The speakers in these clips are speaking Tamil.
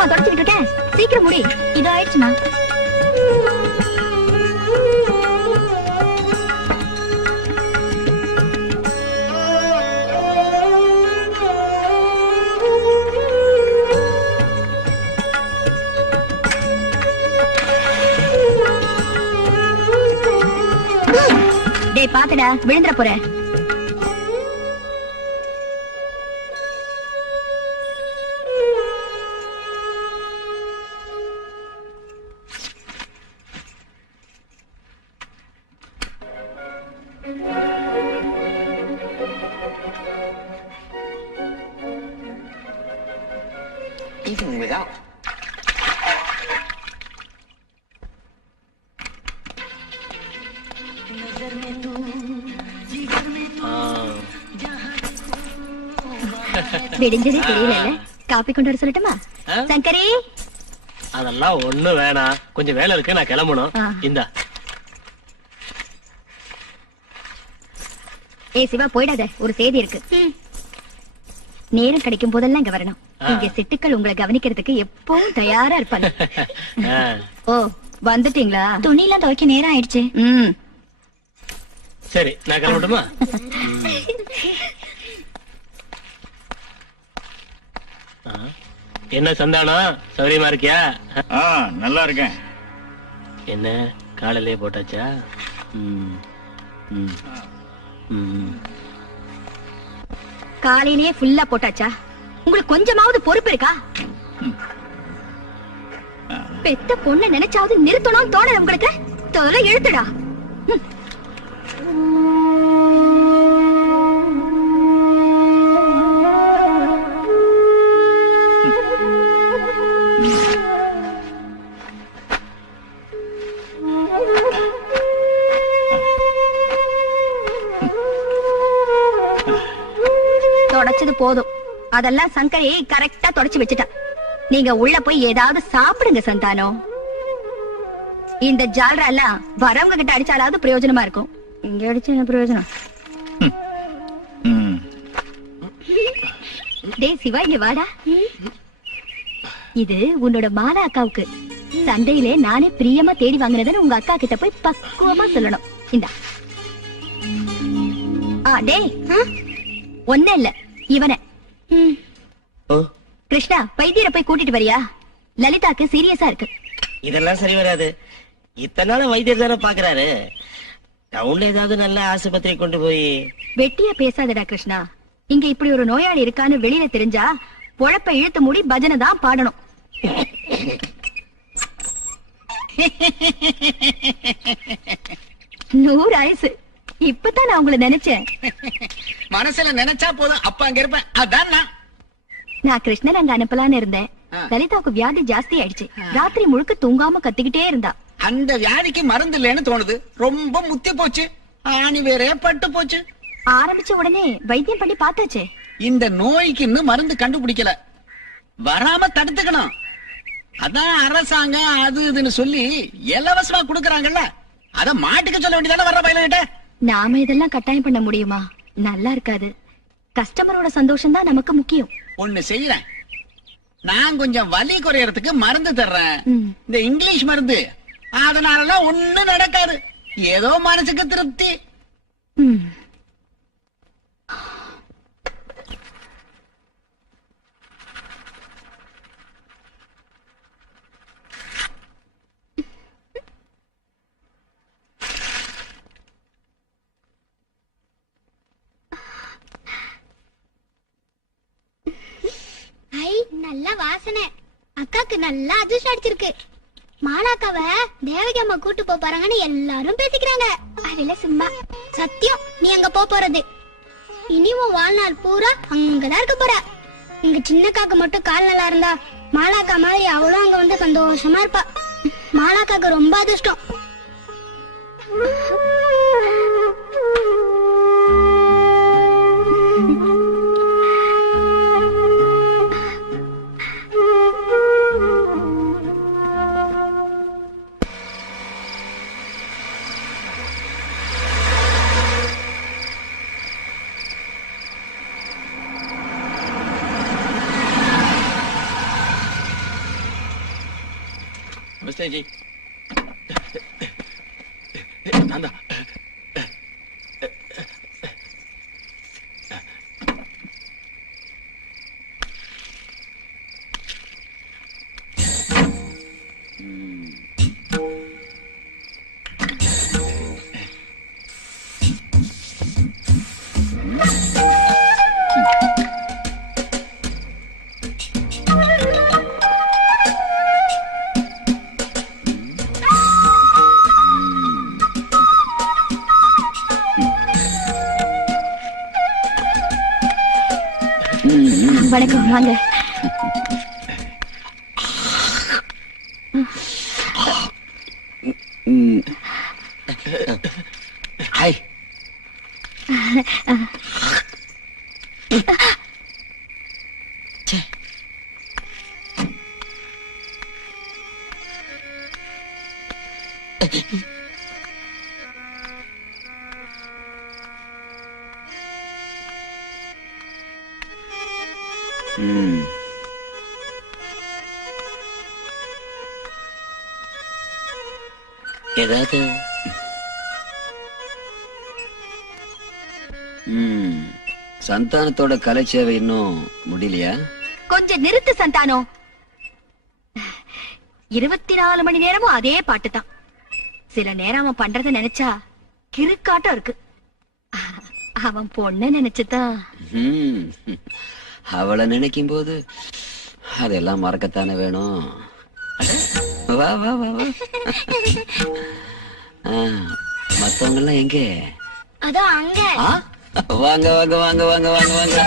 இன்னுமா தொடச்சுக்கிட்டு இருக்கேன்? சீக்கிரம் முடி. இது ஆயிடுச்சுமா. டேய் பாத்துடா, விழுந்துற போற. Even without. விடிஞ்சதே தெரியல. காப்பி கொண்டு வர சொல்லட்டுமா? சங்கரி, அதெல்லாம் ஒண்ணு வேணாம். கொஞ்சம் வேலை இருக்கு, நான் கிளம்பணும். இந்தா. ஏய் சிவா, போயிடாத, ஒரு செய்தி இருக்கு. நேரம் கிடைக்கும் போதெல்லாம் இங்க வரணும். இங்க சிட்டுக்கள் உங்களை கவனிக்கிறதுக்கு எப்பவும் தயாரா இருப்பாங்க. ஓ, வந்துட்டீங்களா? துணி எல்லாம் துவைக்க நேரம் ஆயிடுச்சு. சரி, நான் கிளம்பட்டுமா? என்ன சந்தானம், சௌரியமா இருக்கியா? நல்லா இருக்கேன். என்ன காலையிலே போட்டாச்சா? காலையிலேயே ஃபுல்லா போட்டாச்சா? உங்களுக்கு கொஞ்சமாவது பொறுப்பு இருக்கா? பெத்த பொண்ணு நினைச்சாவது நிறுத்தணும் தோணல உங்களுக்கு? தோலை இழுத்துடா. தொடச்சது போதும். அதெல்லாம் சங்கரி கரெக்டா தொடச்சு வச்சுட்டா. நீங்க உள்ள போய் ஏதாவது சாப்பிடுங்க சந்தானம். இந்த ஜால்ரா எல்லாம் வரவங்க கிட்ட அடிச்சாலாவது பிரயோஜனமா இருக்கும். இங்க அடிச்சு என்ன பிரயோஜனம்? டேய் சிவா, இங்க வாடா. இது உன்னோட மாலா அக்காவுக்கு. சந்தையிலே நானே பிரியமா தேடி வாங்கினதுன்னு உங்க அக்கா கிட்ட போய் பக்குவமா சொல்லணும். இந்தா. டேய், ஒண்ணு இல்ல, இவன கிருஷ்ணா, வைத்தியரை போய் கூட்டிட்டு வரியா? லலிதாக்கு சீரியஸா இருக்கு. இதெல்லாம் சரி வராது. இத்தனை நாள் வைத்தியர் தானே பாக்குறாரு. டவுன்ல ஏதாவது நல்ல ஆஸ்பத்திரி கொண்டு போய். வெட்டியா பேசாதடா கிருஷ்ணா. இங்க இப்படி ஒரு நோயாளி இருக்கான்னு வெளியில தெரிஞ்சா பொழப்ப இழுத்து மூடி பஜனை தான் பாடணும். நூறு ஆயுசு. இப்பதான் நான் உங்களை நினைச்சேன். மனசுல நினைச்சா போதும், அப்ப அங்க இருப்பேன். அதான் நான் கிருஷ்ணன் அங்க அனுப்பலான்னு இருந்தேன். லலிதாவுக்கு வியாதி ஜாஸ்தி ஆயிடுச்சு. ராத்திரி முழுக்க தூங்காம கத்திக்கிட்டே இருந்தா. அந்த வியாதிக்கு மருந்து இல்லைன்னு தோணுது. ரொம்ப முத்தி போச்சு. ஆணி வேற பட்டு போச்சு. ஆரம்பிச்ச உடனே வைத்தியம் பண்ணி பார்த்தாச்சே. இந்த நோய்க்கு இன்னும் மருந்து கண்டுபிடிக்கல. வராம தடுத்துக்கணும். அதான் அரசாங்கம் அது இதுன்னு சொல்லி இலவசமா குடுக்கறாங்கல்ல. அத மாட்டுக்கு சொல்ல வேண்டியதானே வர்ற பயில. நாம இதெல்லாம் கட்டாயம் பண்ண முடியுமா? நல்லா இருக்காது. கஸ்டமரோட சந்தோஷம் தான் நமக்கு முக்கியம். ஒண்ணு செய்யறேன். நான் கொஞ்சம் வலி குறையறதுக்கு மருந்து தர்றேன். இந்த இங்கிலீஷ் மருந்து. அதனாலலாம் ஒண்ணும் நடக்காது. ஏதோ மனசுக்கு திருப்தி. நல்ல வாசனை. அக்காக்கு நல்லா அதிர்ஷ்டம் அடிச்சிருக்கு. மாலாக்காவ தேவகி அம்மா கூட்டு போறாங்கன்னு எல்லாரும் பேசிக்கிறாங்க. அதெல்லாம் சும்மா. சத்தியம், நீ அங்க போறது. இனி உன் வாழ்நாள் பூரா அங்கதான் இருக்க போற. உங்க சின்ன காக்கு மட்டும் கால் நல்லா இருந்தா மாலாக்கா மாதிரி அவளும் அங்க வந்து சந்தோஷமா இருப்பா. மாலாக்காக்கு ரொம்ப அதிர்ஷ்டம். நமஸ்தே ஜி. நான்தான். வணக்கம், வாங்க. ஹாய். ஏதாவது சந்தானத்தோட கலை சேவை இன்னும் முடியலையா? கொஞ்சம் நிறுத்து சந்தானம். 24 மணி நேரமும் அதே பாட்டு தான். சில நேரம் அவன் பண்றத நினைச்சா கிறுக்காட்டம் இருக்கு. அவன் பொண்ண நினைச்சுதான். அவளை நினைக்கும் போது அதெல்லாம் மறக்கத்தானே வேணும். வா வா வா வா. மத்தவங்க எல்லாம் எங்க? அதான் அங்க. வாங்க வாங்க வாங்க வாங்க வாங்க வாங்க.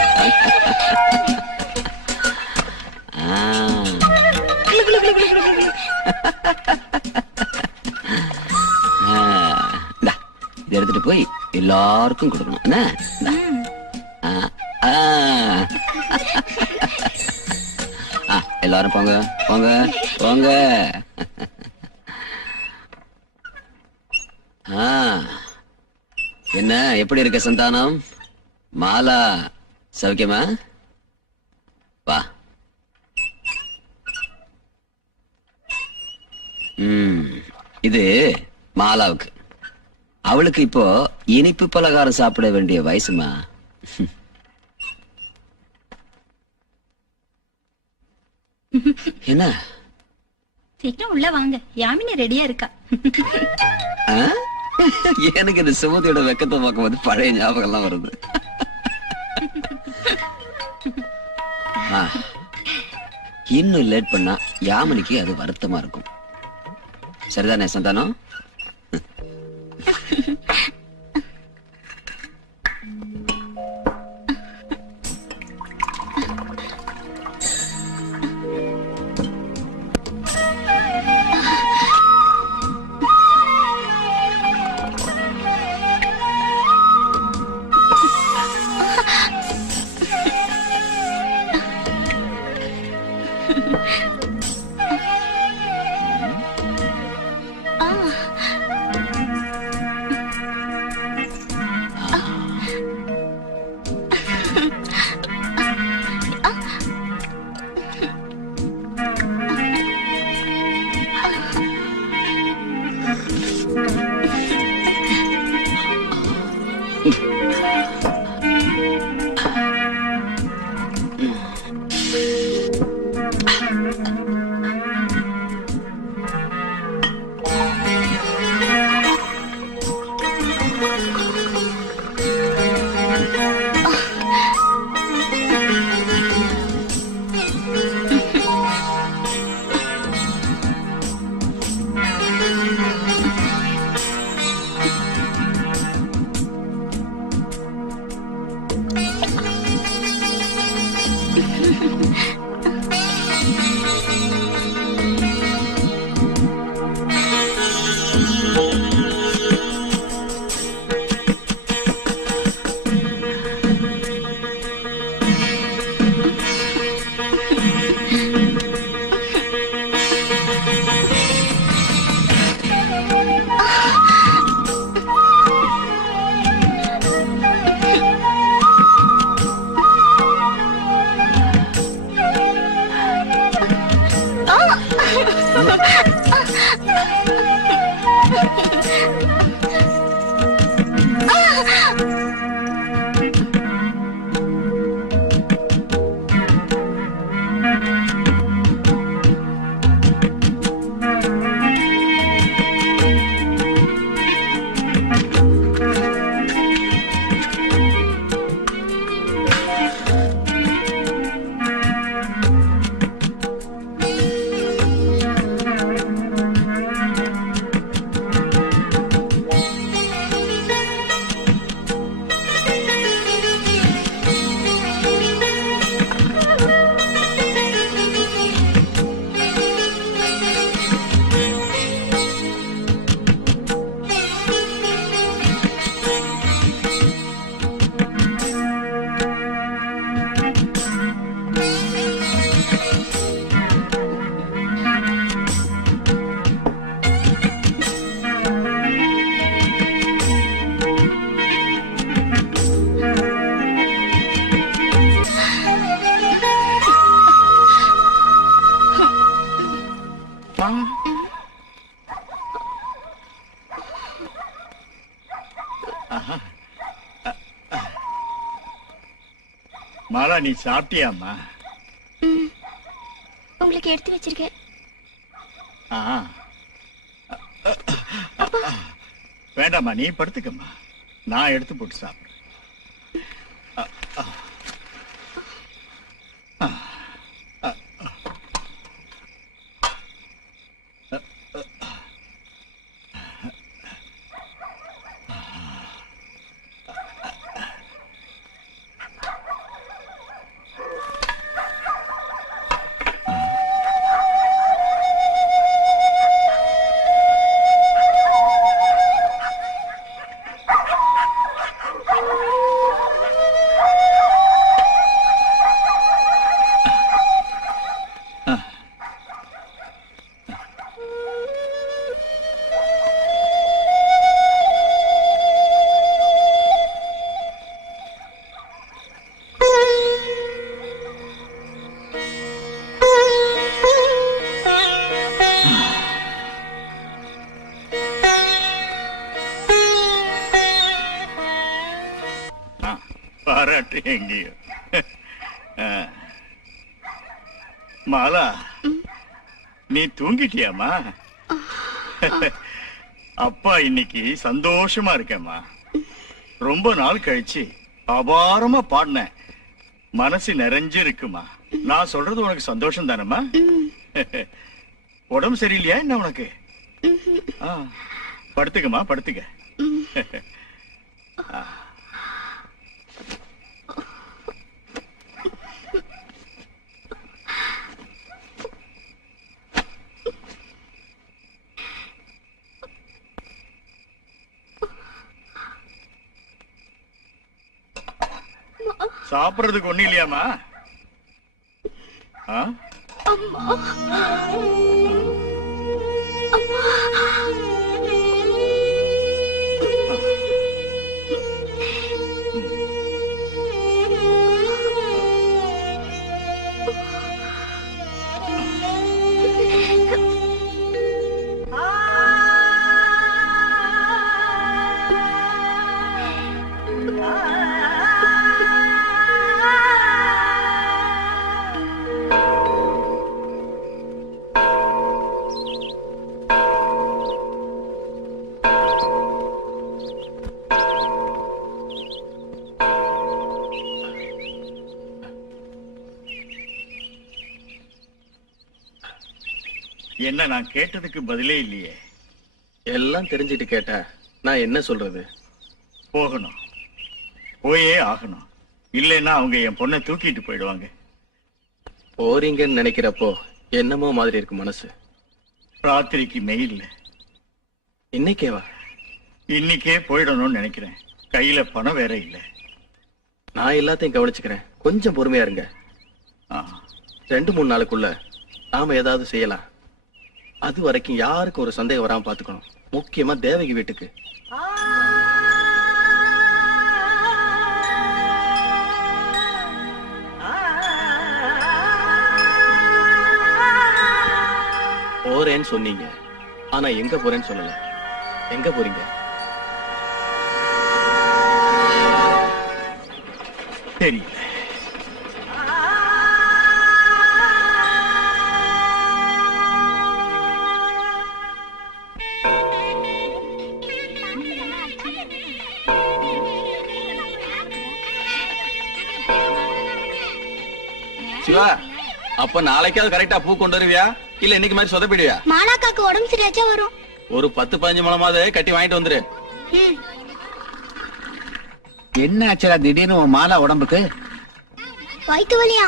இதை எடுத்துட்டு போய் எல்லாருக்கும் கொடுக்கணும். என்ன? எல்லாரும் போங்க போங்க போங்க. என்ன எப்படி இருக்க சந்தானம்? மாலா சௌக்கியமா? வா. இது மாலாவுக்கு. அவளுக்கு இப்போ இனிப்பு பலகாரம் சாப்பிட வேண்டிய வயசுமா. என்ன? சீக்கிரம் உள்ள வாங்க, யாமினி ரெடியா இருக்கா. எனக்கு இந்த சுமதியோட வெக்கத்தை பார்க்கும்போது பழைய ஞாபகம் எல்லாம் வருது. இன்னும் லேட் பண்ணா யாமினிக்கு அது வருத்தமா இருக்கும். சரிதானே சந்தானம்? நீ சாப்பிட்டியாம்மா? உங்களுக்கு எடுத்து வச்சிருக்கேன். வேண்டாம்மா, நீ படுத்துக்கம்மா, நான் எடுத்து போட்டு சாப்பிடுறேன். பாராட்டு எங்கேயோ. மாலா, நீ தூங்கிட்டியாமா? அப்பா இன்னைக்கு சந்தோஷமா இருக்கேம்மா. ரொம்ப நாள் கழிச்சு அபாரமா பாடினேன். மனசு நிறைஞ்சு இருக்குமா. நான் சொல்றது உனக்கு சந்தோஷம் தானம்மா? உடம்பு சரியில்லையா என்ன உனக்கு? படுத்துக்கம்மா, படுத்துக்க. சாப்பிடுறதுக்கு ஒண்ணு இல்லையாமா? என்ன நான் கேட்டதுக்கு பதிலே இல்லையே? எல்லாம் தெரிஞ்சிட்டு கேட்டா நான் என்ன சொல்றது? போகணும், போயே ஆகணும். இல்லைன்னா அவங்க என் பொண்ணை தூக்கிட்டு போயிடுவாங்க. போறீங்கன்னு நினைக்கிறப்போ என்னமோ மாதிரி இருக்கு மனசு. ராத்திரிக்கு மெயில் இன்னைக்கேவா? இன்னைக்கே போயிடணும்னு நினைக்கிறேன். கையில பணம் வேற இல்ல. நான் எல்லாத்தையும் கவனிச்சுக்கிறேன், கொஞ்சம் பொறுமையா இருங்க. 2-3 நாளுக்குள்ள நாம ஏதாவது செய்யலாம். அது வரைக்கும் யாருக்கும் ஒரு சந்தேகம் வராம பாத்துக்கணும். முக்கியமா தேவகி வீட்டுக்கு. போறேன்னு சொன்னீங்க, ஆனா எங்க போறேன்னு சொல்லல. எங்க போறீங்க? தெரியல. சிவா, அப்ப நாளைக்காவது கரெக்டா பூ கொண்டு வருவியா, இல்ல இன்னைக்கு மாதிரி சொதப்பிடுவியா? மாலாக்காக்கு உடம்பு சரியாச்சா வரும். ஒரு 10-15 முழமாவது கட்டி வாங்கிட்டு வந்துரு. என்ன ஆச்சுடா திடீர்னு உன் மாலா உடம்புக்கு? வயிற்று வலியா?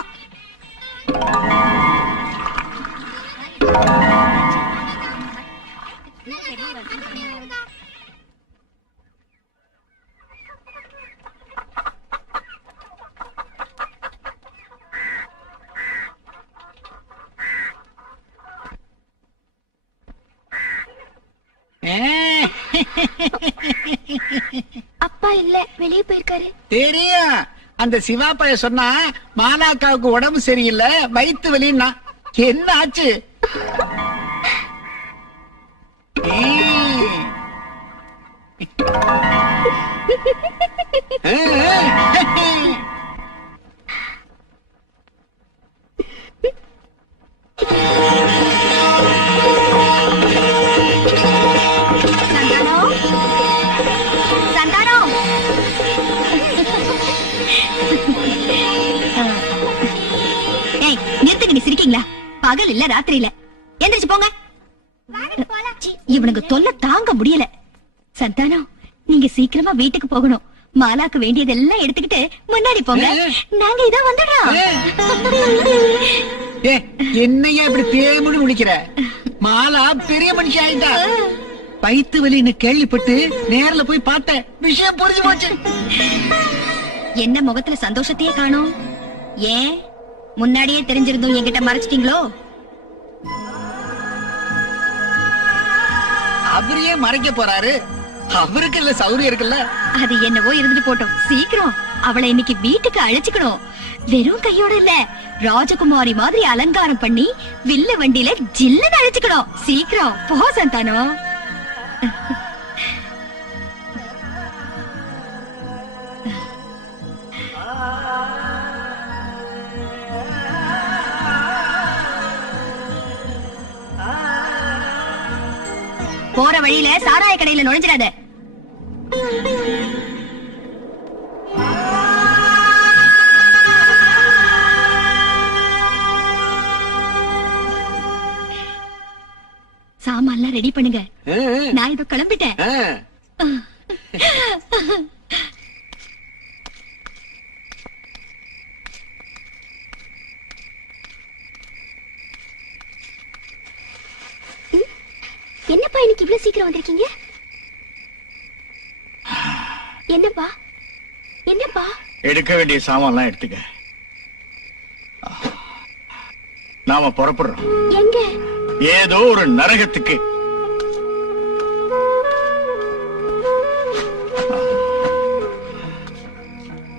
அப்பா இல்ல, வெளியே போயிருக்காரு. தெரியும். அந்த சிவா பைய சொன்னா மாலாக்காவுக்கு உடம்பு சரியில்லை, வயிற்று வலின்னா. என்ன ஆச்சு? நீங்க சிரிக்கீங்களா? பகல் இல்ல ராத்திரி இல்ல. எந்திரிச்சு போங்க. ச்சீ, இவனுக்கு தொல்லை தாங்க முடியல. சந்தானம், நீங்க சீக்கிரமா வீட்டுக்கு போகணும். மாலாக்கு வேண்டியதெல்லாம் எடுத்துக்கிட்டு முன்னாடி போங்க. நாங்க இதோ வந்துடுறோம். என்னையா இப்படி தேமுடி முடிக்கிற? மாலா பெரிய மனுஷி ஆயிட்டா. பைத்து வலின்னு கேள்விப்பட்டு நேர்ல போய் பார்த்தேன். விஷயம் புரிஞ்சு போச்சு. என்ன முகத்துல சந்தோஷத்தையே காணோம்? ஏன் முன்னாடியே தெரிஞ்சிருந்தும் என்கிட்ட மறைச்சிட்டீங்களோ? அவரையே மறைக்க போறாரு. அவருக்கு இல்ல சௌரியம் இருக்குல்ல. அது என்னவோ இருந்துட்டு போட்டோம். சீக்கிரம் அவளை இன்னைக்கு வீட்டுக்கு அழைச்சுக்கணும். வெறும் கையோட இல்ல, ராஜகுமாரி மாதிரி அலங்காரம் பண்ணி வில்ல வண்டியில ஜில்லுன்னு அழைச்சுக்கணும். சீக்கிரம் போ சந்தானம். போற வழியில சாராய கடையில நுழைஞ்சிடாத. சாமான்லாம் ரெடி பண்ணுங்க. நான் இதோ கிளம்பிட்டேன். என்னப்பா இன்னைக்கு இவ்வளவு சீக்கிரம் வந்திருக்கீங்க? என்னப்பா என்னப்பா? எடுக்க வேண்டிய சாமான்லாம் எடுத்துக்க. நாம புறப்படுறோம். எங்க? ஏதோ ஒரு நரகத்துக்கு.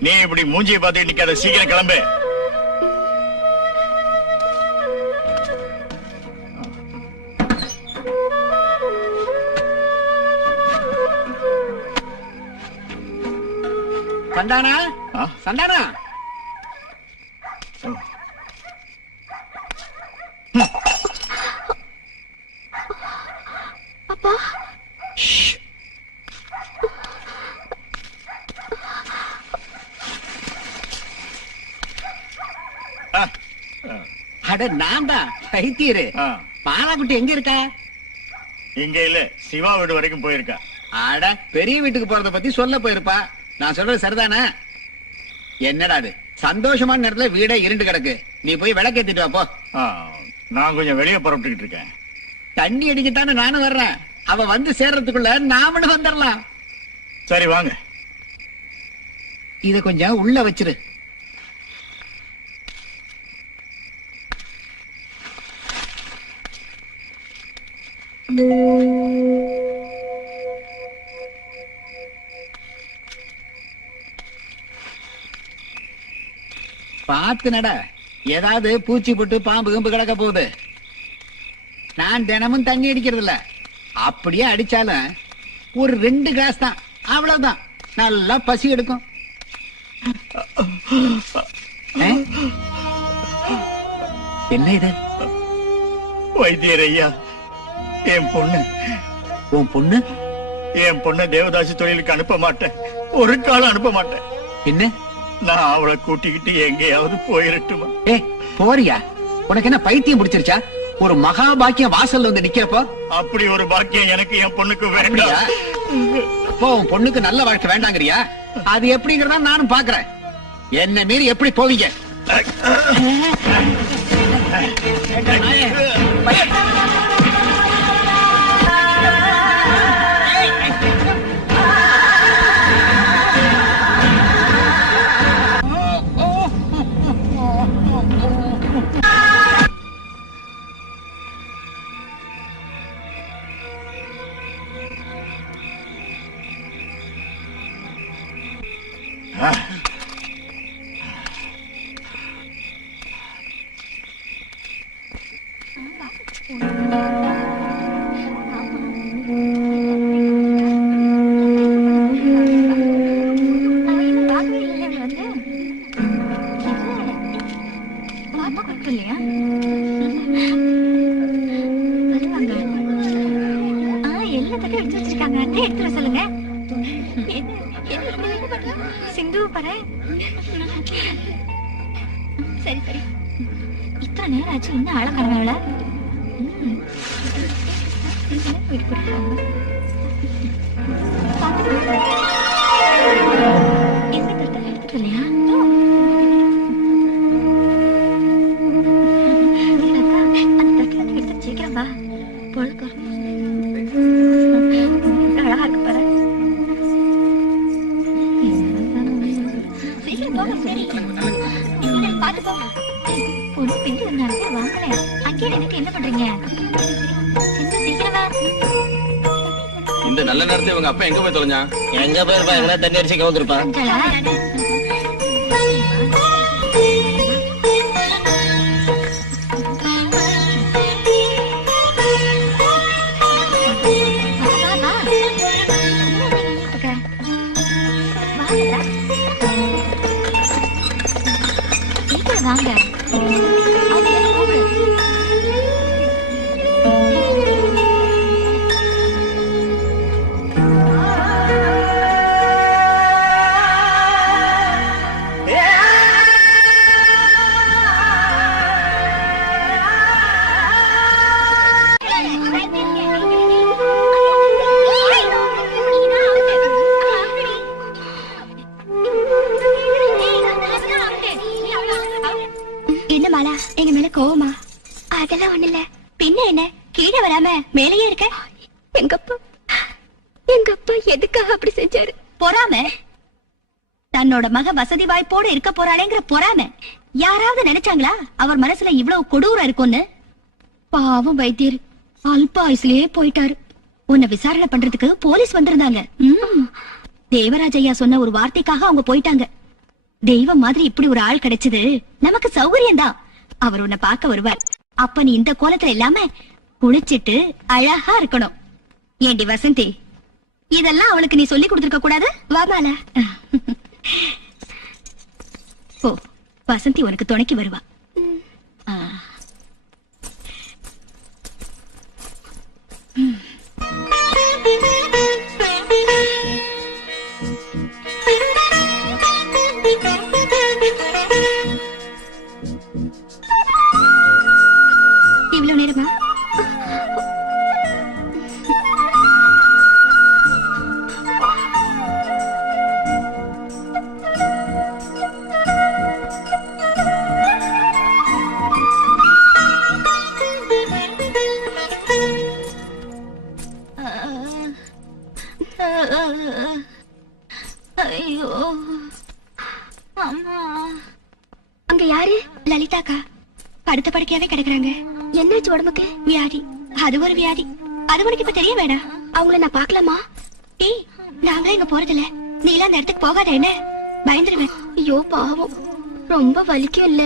நீ இப்படி மூஞ்சியை பார்த்து நிக்காத, சீக்கிரம் கிளம்பு. சந்தானா, சந்தானா, அப்பா அட நான் தான் பைத்தியரு. மாலாக்குட்டி எங்க இருக்கா? இங்க இல்ல, சிவா வீடு வரைக்கும் போயிருக்கா. அட பெரிய வீட்டுக்கு போறத பத்தி சொல்ல போயிருப்பா. நான் சொல்றது சரிதானே? என்னடா அது சந்தோஷமான நேரத்துல வீடே இருண்டு கிடக்கு. நீ போய் விளக்கேத்திட்டு வா போ. நான் கொஞ்சம் வெளியே புறப்பட்டுக்கிட்டு இருக்கேன். தண்ணி அடிக்கத்தானே நானும் வர்றேன். அவ வந்து சேர்றதுக்குள்ள நாமளும் வந்துடலாம். சரி வாங்க. இத கொஞ்சம் உள்ள வச்சிரு. பாத்து நட, ஏதாவது பூச்சி போட்டு பாம்பு கம்பு கிடக்க போகுது. நான் தினமும் தண்ணி அடிக்கிறது இல்ல. அப்படியே அடிச்சாலும் ஒரு 2 கிளாஸ் தான், அவ்வளவுதான். நல்லா பசி எடுக்கும். என்ன இது? வைத்தியர் ஐயா, என் பொண்ணு. உன் பொண்ணு? என் பொண்ணு தேவதாசி தொழிலுக்கு அனுப்ப மாட்டேன், ஒரு காலம் அனுப்ப மாட்டேன். என்ன? நான் அவளை கூட்டிக்கிட்டு எங்கேயாவது போயிருட்டுமா? போறியா? உனக்கு என்ன பைத்தியம் பிடிச்சிருச்சா? ஒரு மகா பாக்கியம் வாசல்ல வந்து நிக்கிறப்போ அப்படி ஒரு பாக்கியம் எனக்கு என் பொண்ணுக்கு வேண்டாம். அப்போ உன் பொண்ணுக்கு நல்ல வாழ்க்கை வேண்டாங்கறியா? அது எப்படிங்கறதா நானும் பாக்குறேன். என்ன மீறி எப்படி போவீங்க? சிந்து பாரு. சரி சரி. இத்தனை நேரம் ஆச்சு இன்னும் ஆழக்காரங்கள எடுத்துட்டு இல்லையா சீக்கிரம் வா பொழுது அழகா இருக்கு பாரு சீக்கிரம் போக சரி பாத்து போ ஒரு பெரிய நடக்க வாங்கல அங்கே எனக்கு என்ன பண்றீங்க சீக்கிரம் வா இந்த நல்ல நேரத்துல இவங்க அப்பா எங்க போய் தொலைஞ்சான்? எங்க போயிருப்பா எங்கன்னா தண்ணி அடிச்சு கவுந்திருப்பான். வாங்க என்ன மாலா எங்க மேல கோவமா? அதெல்லாம் ஒண்ணு இல்ல. பின்ன என்ன கீழே வராம மேலேயே இருக்க? எங்க அப்பா எதுக்காக அப்படி செஞ்சாரு? பொறாம. தன்னோட மக வசதி வாய்ப்போடு இருக்க போறாளேங்கிற பொறாம. யாராவது நினைச்சாங்களா அவர் மனசுல இவ்வளவு கொடூரம் இருக்கும்னு? பாவம் வைத்தியர் அல்ப ஆயுசுலயே போயிட்டாரு. உன்னை விசாரணை பண்றதுக்கு போலீஸ் வந்திருந்தாங்க. தேவராஜ் ஐயா சொன்ன ஒரு வார்த்தைக்காக அவங்க போயிட்டாங்க. தெய்வம் மாதிரி இப்படி ஒரு ஆள் கிடைச்சது நமக்கு சௌகரியம் தான். அவர் உன்னை பார்க்க வருவார். அப்ப நீ இந்த கோலத்துல இல்லாம குளிச்சிட்டு அழகா இருக்கணும். ஏண்டி வசந்தி, இதெல்லாம் அவளுக்கு நீ சொல்லி கொடுத்திருக்க கூடாது? வாமால ஓ, வசந்தி உனக்கு துணைக்கு வருவா. இவ்வளவு நேரமா? ஐயோ அம்மா. அங்க யாரு? லலிதாக்கா படுத்த படுக்கையாவே கிடக்குறாங்க. என்னாச்சு உடம்புக்கு? வியாதி. அது ஒரு வியாதி. அது உனக்கு இப்ப தெரிய வேண்டாம். அவங்கள நான் பாக்கலாமா? டேய், நாங்களே இங்க போறதில்ல. நீ எல்லாம் அந்த இடத்துக்கு போகாத, என்ன பயந்துருவேன். ஐயோ பாவம், ரொம்ப வலிக்கும் இல்ல?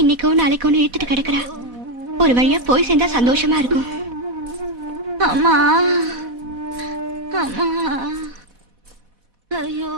இன்னைக்கோ நாளைக்கோ இழுத்துட்டு கிடக்குறா. ஒரு வழியா போய் சேர்ந்தா சந்தோஷமா இருக்கும். அம்மா அம்மா, ஐயோ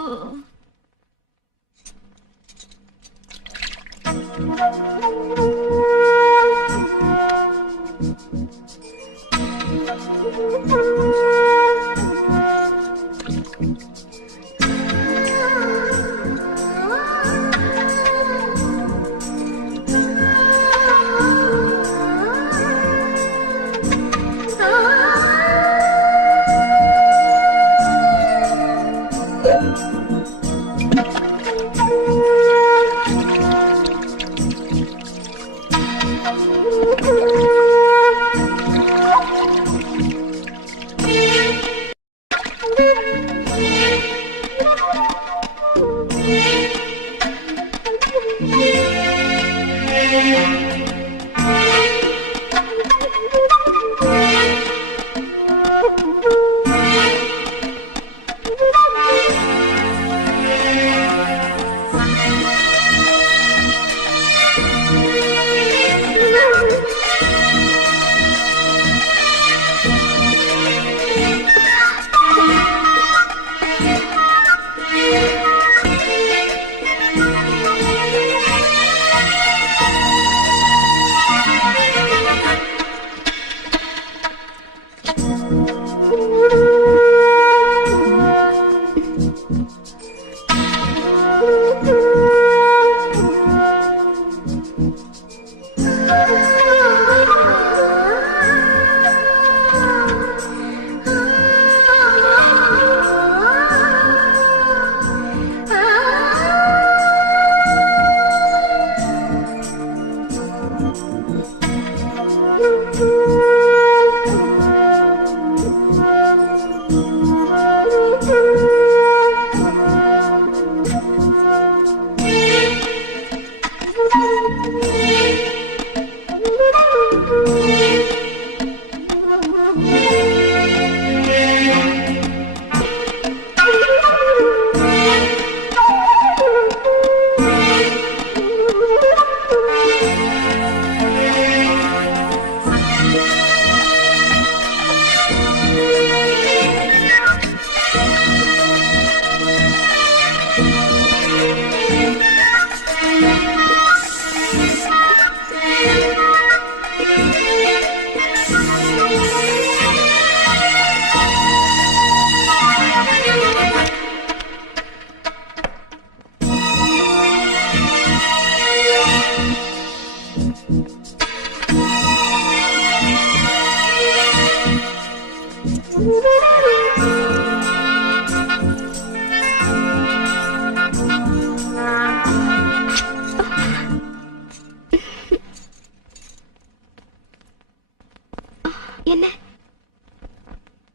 என்ன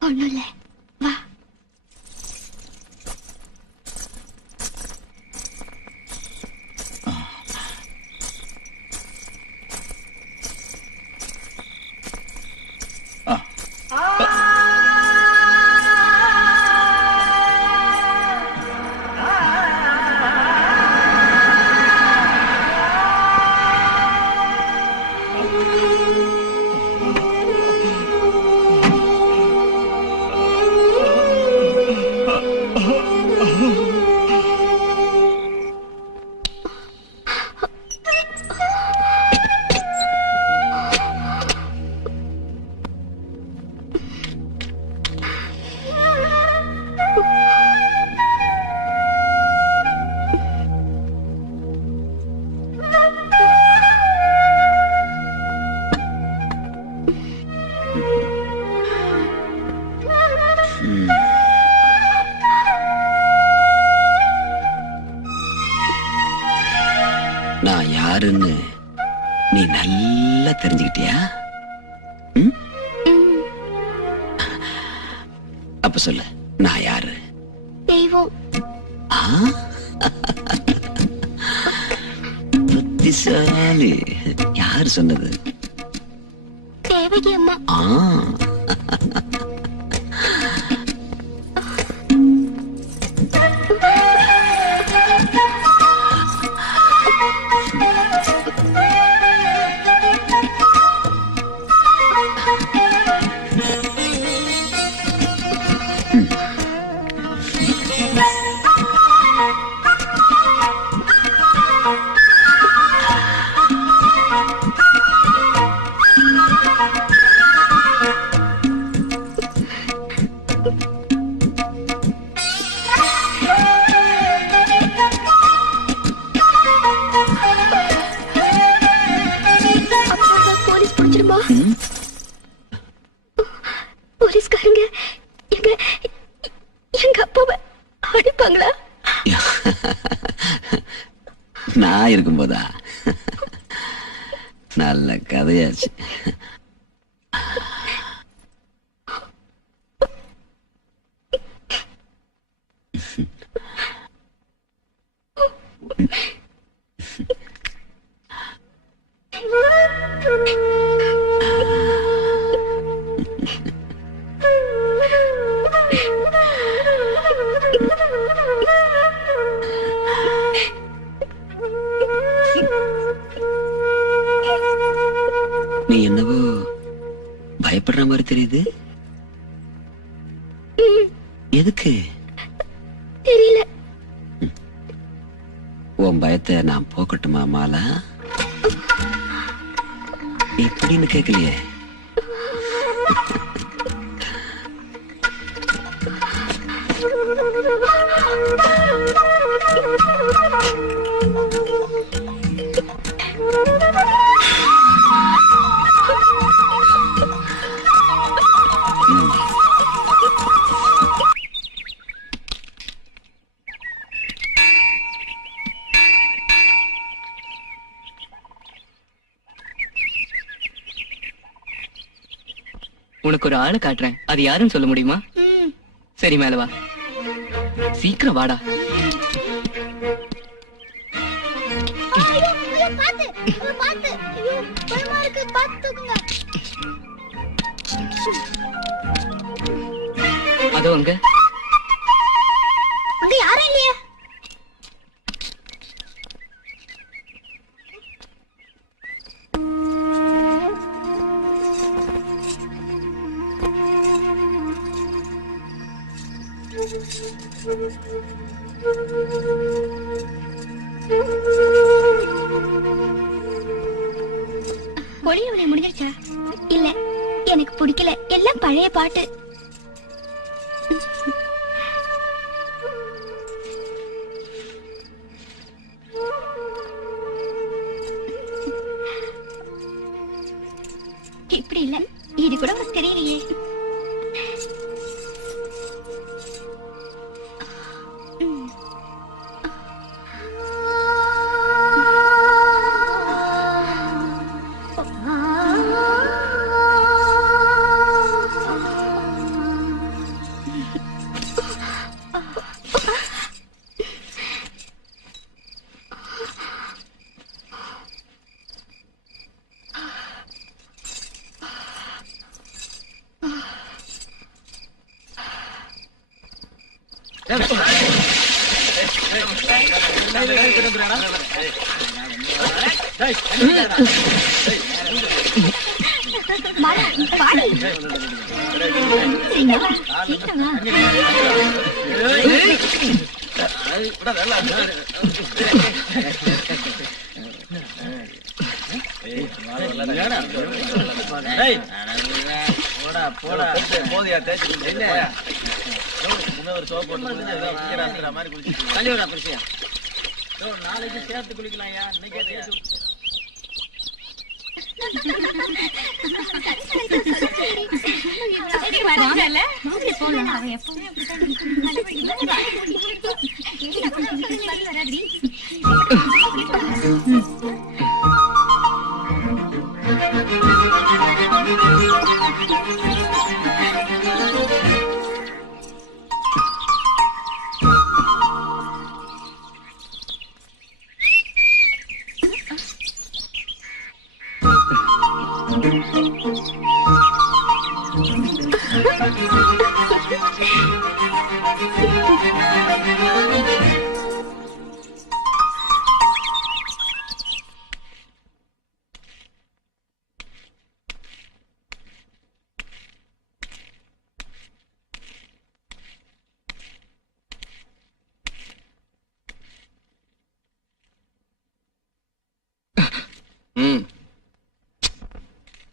ஒண்ணும் இல்ல, வா. நான் யாருன்னு நீ நல்லா தெரிஞ்சுக்கிட்டியா? அப்ப சொல்லு, நான் யாரு? தெய்வம். புத்திசாலி. யாரு சொன்னது? தேவகி அம்மா. போலீஸ்காரங்க எங்க அப்பாவை அடிப்பாங்களா? நான் இருக்கும்போதா? நல்ல கதையாச்சு. நீ என்னவோ பயப்படுற மாதிரி தெரியுது. எதுக்கு தெரியல. உன் பயத்தை நான் போக்கட்டுமா மாலா? எப்படின்னு கேட்கலையே. உனக்கு ஒரு ஆளை காட்டுறேன். அது யாருன்னு சொல்ல முடியுமா? சரி, மேல வா. சீக்கிரம் வாடா. அதோ அங்க யாரும் இல்லையா? ஒளி ஒளி முடிஞ்சிருச்சா? இல்ல, எனக்கு பிடிக்கல. எல்லாம் பழைய பாட்டு. இப்படி இல்ல, இது கூட உனக்கு தெரியலையே. நாளைக்கு சேர்த்து குளிக்கலாம்.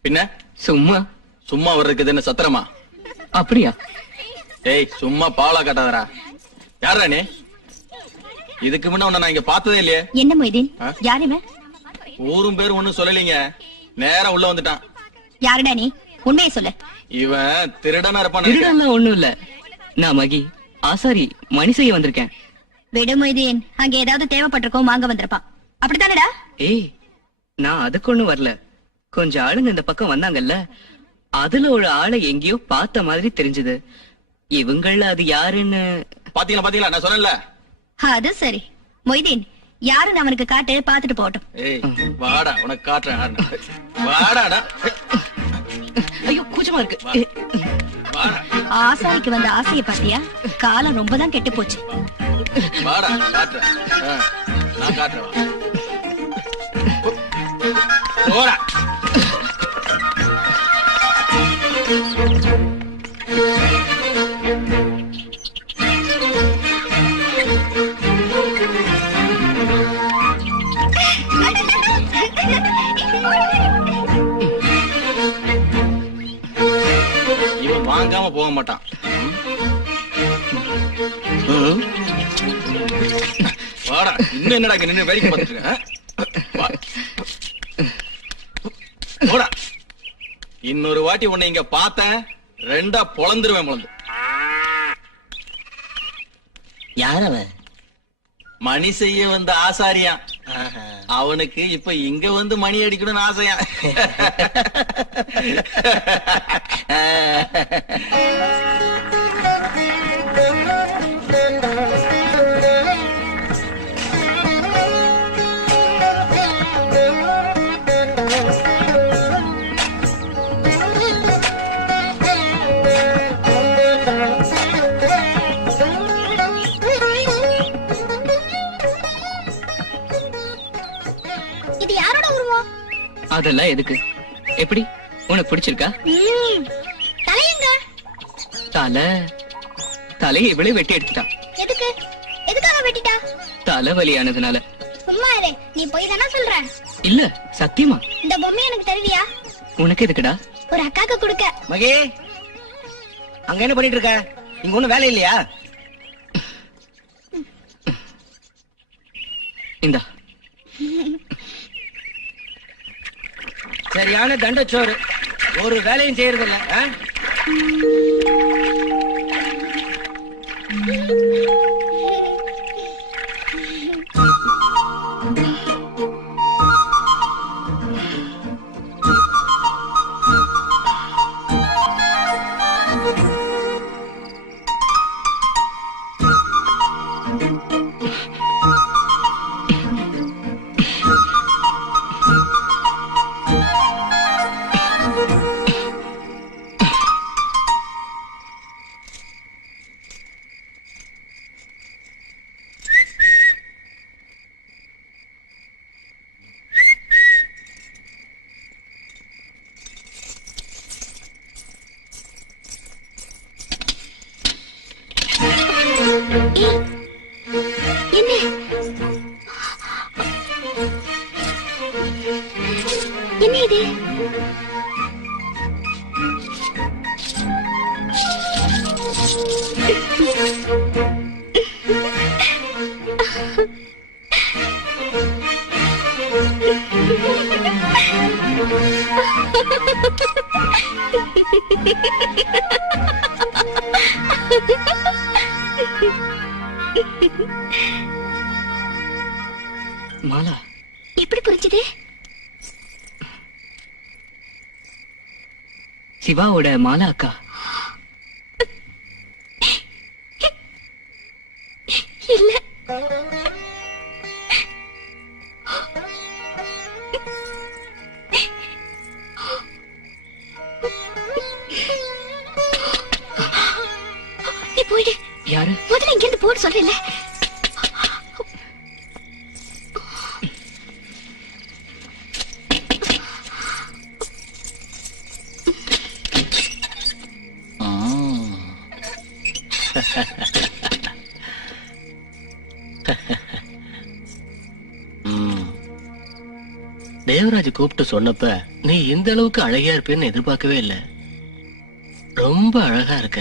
பின்ன சும்மா சும்மா வர்றதுக்கு என்ன சத்திரமா? அப்படியா? ஏய், சும்மா பாலா காட்டாதடா. யாரா நீ? இதுக்கு முன்ன உன்னை நான் இங்க பார்த்ததே இல்லையே. என்ன மொய்தீன்? யாருமே ஊரும் பேர் ஒண்ணும் சொல்லலீங்க. நேரா உள்ள வந்துட்டான். யாருடா நீ? உண்மையை சொல்லு. இவன் திருடனா இருப்பான். திருடன்லாம் ஒண்ணும் இல்ல. நான் மகி, ஆசாரி, மணி செய்ய வந்திருக்கேன். விடு மொய்தீன், அங்க ஏதாவது தேவைப்பட்டிருக்கோம், வாங்க வந்திருப்பான். அப்படித்தானடா? ஏய், நான் அதுக்கு ஒண்ணும் வரல. கொஞ்சம் ஆளுங்க இந்த பக்கம் வந்தாங்கல்ல, அதுல ஒரு ஆளை எங்கேயோ பார்த்த மாதிரி தெரிஞ்சது. இவங்கள அது யாருன்னு பாத்தீங்களா? நான் சொன்னேன்ல. அது சரி. மொய்தீன், யாருன்னு அவனுக்கு காட்டு, பாத்துட்டு போட்டோம். ஏய், வாடா, உனக்கு காட்டுறேன். வாடாடா. ஐயோ, கூச்சமா இருக்கு. வாடா. ஆசாரிக்கு வந்த ஆசைய பாத்தியா? காலம் ரொம்பதான் கெட்டு போச்சு. வாடா, காட்டுறேன். நான் காட்டுறேன். போடா. இவன் வாங்காம போக மாட்டான். வாடா. இன்னும் என்னடா இங்க நின்னு வேடிக்கை பார்த்துட்டு இருக்க? போடா. இன்னொரு வாட்டி உன்னை இங்க பார்த்தேன், ரெண்டா பொளந்துருவேன். பொளந்து யார் அவன்? மணி செய்ய வந்த ஆசாரியா. அவனுக்கு இப்ப இங்க வந்து மணி அடிக்கணும்னு ஆசையா. இது யாரோட உருவம்? அதெல்லாம் எதுக்கு? எப்படி உனக்கு பிடிச்சிருக்கா? தலையங்க தலையை இவ்வளவு வெட்டி எடுத்துட்டான். எதுக்கு? எதுக்காக வெட்டிட்டா? தலைவலியானதுனால. சும்மா இரு, நீ போய் தானே சொல்ற. இல்ல சத்தியமா. இந்த பொம்மை எனக்கு தருவியா? உனக்கு எதுக்குடா? ஒரு அக்காக்கு கொடுக்க. மகே, அங்க என்ன பண்ணிட்டு இருக்க? இங்க ஒண்ணும் வேலை இல்லையா? இந்தா. சரியான தண்டச்சோறு, ஒரு வேலையும் செய்யறது இல்ல. என்ன இது? மாலா, எப்படி புரிஞ்சுது? சிவாவோட மாலா அக்கா. இல்ல, நீ போயிடு. யாரு? முதல்ல இங்க இருந்து போன்னு சொல்றேன்ல. தேவராஜ் கூப்பிட்டு சொன்னப்ப நீ இந்த அளவுக்கு அழகியா இருப்பேன்னு எதிர்பார்க்கவே இல்லை. ரொம்ப அழகா இருக்க.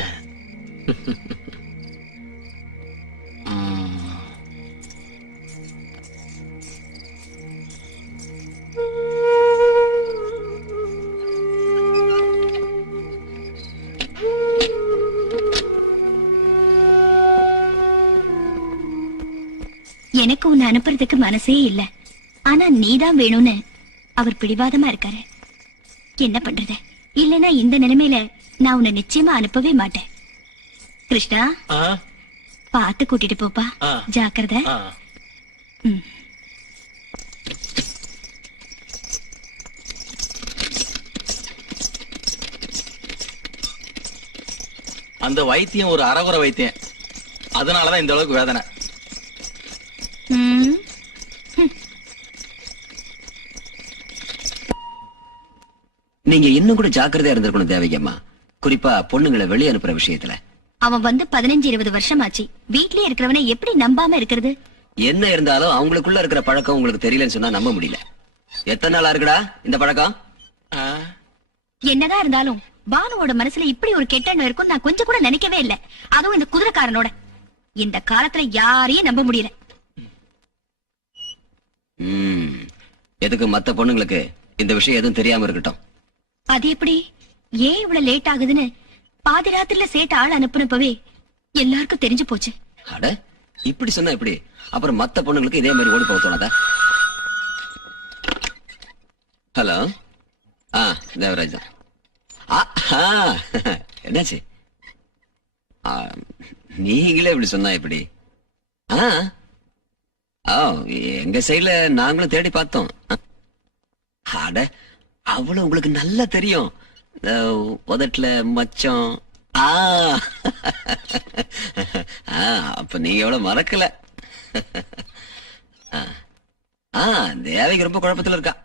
எனக்கு உன்னை அனுப்புறதுக்கு மனசே இல்ல. ஆனா நீதான் வேணும்னு அவர் பிடிவாதமா இருக்காரு. என்ன பண்றது? இல்லனா இந்த நிலைமையில நான் உன்னை நிச்சயமா அனுப்பவே மாட்டேன். கிருஷ்ணா, பாத்து கூட்டிட்டு போப்பா. ஜாக்கிரதை. அந்த வைத்தியம் ஒரு அறகுறை வைத்தியம், அதனாலதான் இந்த அளவுக்கு வேதனை. நீங்க இன்னும் கூட ஜாக்கிரதையா இருந்திருக்கணும் தேவகியம்மா, குறிப்பா பொண்ணுங்களை வெளியே அனுப்புற விஷயத்துல. அவன் வந்து 15-20 வருஷம் ஆச்சு. வீட்லயே இருக்கிறவனை எப்படி நம்பாம இருக்கிறது? என்ன இருந்தாலும் அவங்களுக்குள்ள இருக்கிற பழக்கம் உங்களுக்கு தெரியலன்னு சொன்னா நம்ப முடியல. எத்தனை நாளா இருக்குடா இந்த பழக்கம்? என்னதான் இருந்தாலும் பானுவோட மனசுல இப்படி ஒரு கெட்ட எண்ணம் இருக்கும் நான் கொஞ்சம் கூட நினைக்கவே இல்லை. அதுவும் இந்த குதிரைக்காரனோட. இந்த காலத்துல யாரையும் நம்ப முடியல. எதுக்கு மத்த பொண்ணுங்களுக்கு இந்த விஷயம் எதுவும் தெரியாம இருக்கட்டும். அது எப்படி? ஏன் இவ்வளவு லேட் ஆகுதுன்னு பாதி ராத்திரில சேட்ட ஆள் அனுப்புனப்பவே எல்லாருக்கும் தெரிஞ்சு போச்சு. அட, இப்படி சொன்னா எப்படி? அப்புறம் மத்த பொண்ணுங்களுக்கு இதே மாதிரி ஓடி போக தோணாதா? ஹலோ. தேவராஜ் தான். என்னாச்சு? நீங்களே இப்படி சொன்னா எப்படி? எங்க சைடுல நாங்களும் தேடி பார்த்தோம். அட, அவ்வளவு உங்களுக்கு நல்லா தெரியும். உதட்டுல மச்சம். அப்ப நீங்க எவ்வளவு மறக்கல. தேவைக்கு ரொம்ப குழப்பத்துல இருக்கா.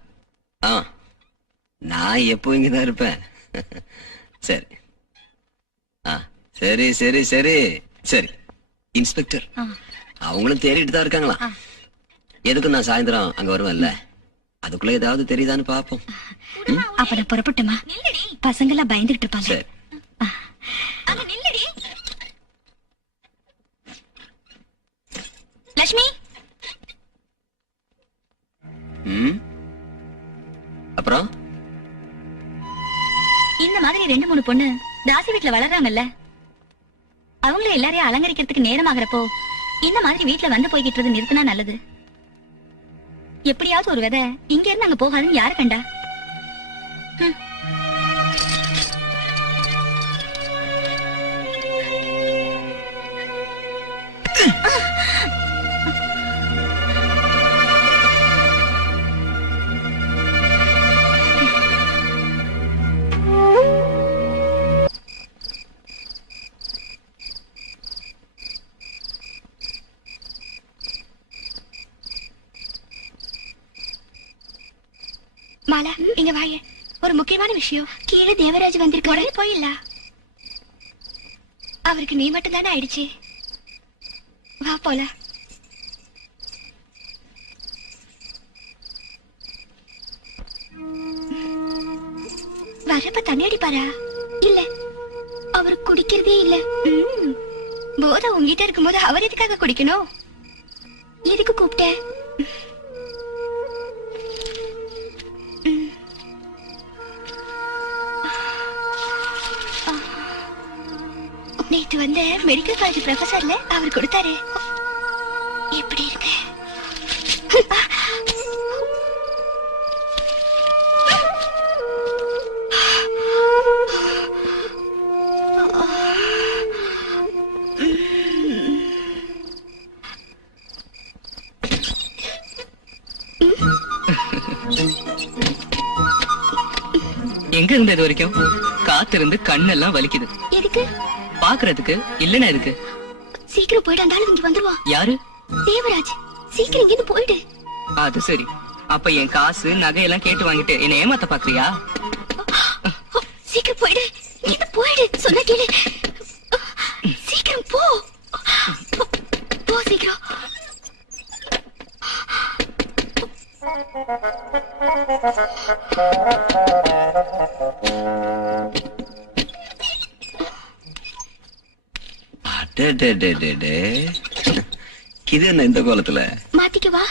நான் எப்போ இங்கதான் இருப்பேன். சரி சரி சரி சரி சரி. இன்ஸ்பெக்டர் அவங்களும் தேடிட்டு தான் இருக்காங்களா? எதுக்கும் நான் சாயந்தரம் அங்க வருவேன்ல, அதுக்குள்ள ஏதாவது தெரியுதான்னு பாப்போம். அப்ப நான் புறப்பட்டுமா? பசங்க எல்லாம் பயந்துட்டு இருப்பாங்க. சரி. லட்சுமி, அப்புறம் இந்த மாதிரி 2-3 பொண்ணு தாசி வீட்டுல வளர்றாங்கல்ல, அவங்கள எல்லாரையும் அலங்கரிக்கிறதுக்கு நேரம் ஆகிறப்போ இந்த மாதிரி வீட்டுல வந்து போய்கிட்டு நிறுத்தினா நல்லது. எப்படியாவது ஒரு விதை இங்க இருந்து அங்க போகாதுன்னு யாரு கண்டா? மாலா, இங்க வாய. ஒரு முக்கியமான விஷயம். கீழே தேவராஜ் வந்திருக்காரு. போயிடலாம். அவருக்கு நீ மட்டும் தானே ஆயிடுச்சு. வா போல. வரப்ப தண்ணி அடிப்பாரா? இல்ல, அவர் குடிக்கிறதே இல்ல. போதை உங்ககிட்ட இருக்கும்போது அவர் எதுக்காக குடிக்கணும்? எதுக்கு கூப்பிட்ட? நேற்று வந்து மெடிக்கல் காலேஜ் ப்ரொஃபசர்ல அவர் கொடுத்தாரு. எப்படி இருக்கு? எங்க இருந்து இது வரைக்கும் காத்திருந்து கண்ணெல்லாம் வலிக்குது. எதுக்கு? பாக்குறதுக்கு. இல்லன்னா இருக்கு. சீக்கிரம் போயிட்டு வந்தாலும் இங்க வந்துருவான். யாரு? தேவராஜ். சீக்கிரம் இங்க இருந்து போயிடு. அது சரி. அப்ப என் காசு நகையெல்லாம் கேட்டு வாங்கிட்டு என்ன ஏமாத்த பாக்குறியா? சீக்கிரம் போயிடு. இங்க போயிடு. சொன்ன கேளு. சீக்கிரம் போ. போ சீக்கிரம். இது என்ன இந்த கோலத்துல? மாத்திக்கவா?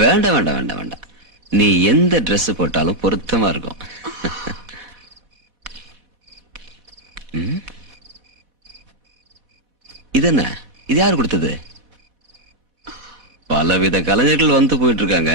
வேண்டாம் வேண்டாம் வேண்டாம் வேண்டாம். நீ எந்த ட்ரெஸ் போட்டாலும் பொருத்தமா இருக்கும். இது என்ன? இது யாரு கொடுத்தது? பலவித கலைஞர்கள் வந்து போயிட்டு இருக்காங்க.